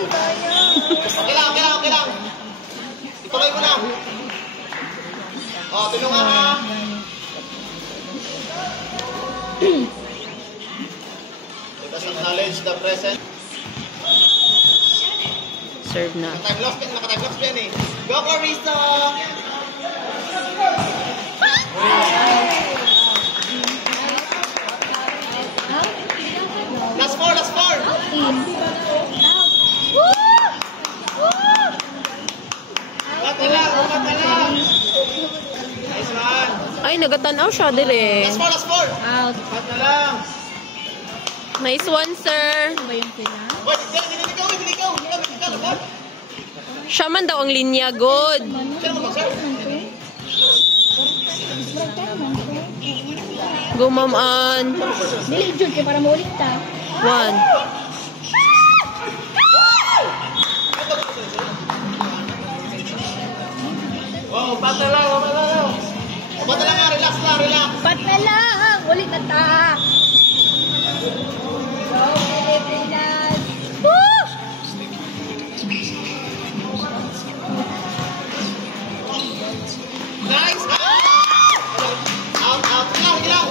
Okay lang, okay lang, okay lang. Ituloy mo lang. Oh, tulungan ha. Let us acknowledge the present. Serve na. Naka-time lock pa yan eh. Go for Risto! Last four, last four! Bata lang. Nice one. Ay, nagatanaw siya dire. Last four. Out. Bata lang. Nice one, sir. Ano ba yung sila? Boy, hindi ikaw. Siya man daw ang linya, good. Sino mo ba, sir? Go, Ma'am Ann. Dili, Jun, kaya para maulit ta. 1. Wow, bata lang. Bata lang, relax. Pat na lang! Ulit na ta! Go, Pilipinas! Woo! Nice! Out. Hilaw.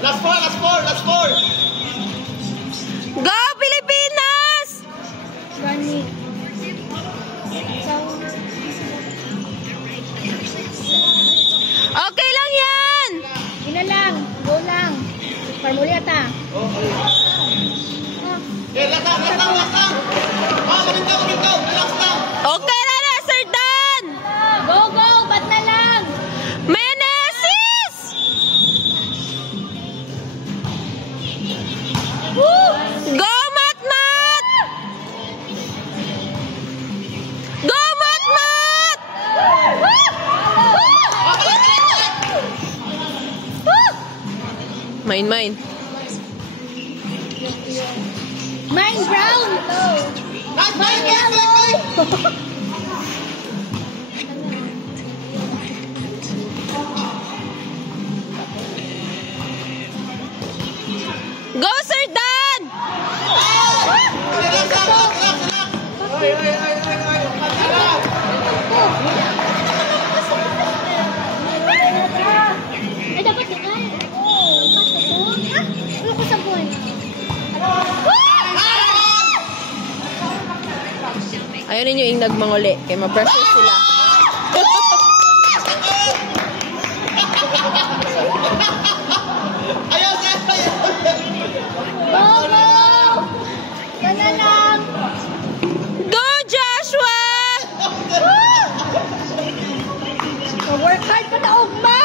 Last four. Go, Pilipinas! Gani. Okay lang yan! Ina lang. Go lang. Para maulit ta. Okay, last lang. Mamintaw. Relax lang. Okay lang na, Sir Dan! Go! Pat na lang! Menesis! Woo! Go, Matmat! Go, Matmat! Mine. Mine brown! Nice, Mine yellow! Go, Sir Dan! Relax. Ay, dapat yan. Ano ko sa buwan? Ayaw ninyo yung nagmanguli. Kaya ma-pressure sila. Ayaw, sir. Go! Sana lang! Go, Joshua! Work hard pa na ugma!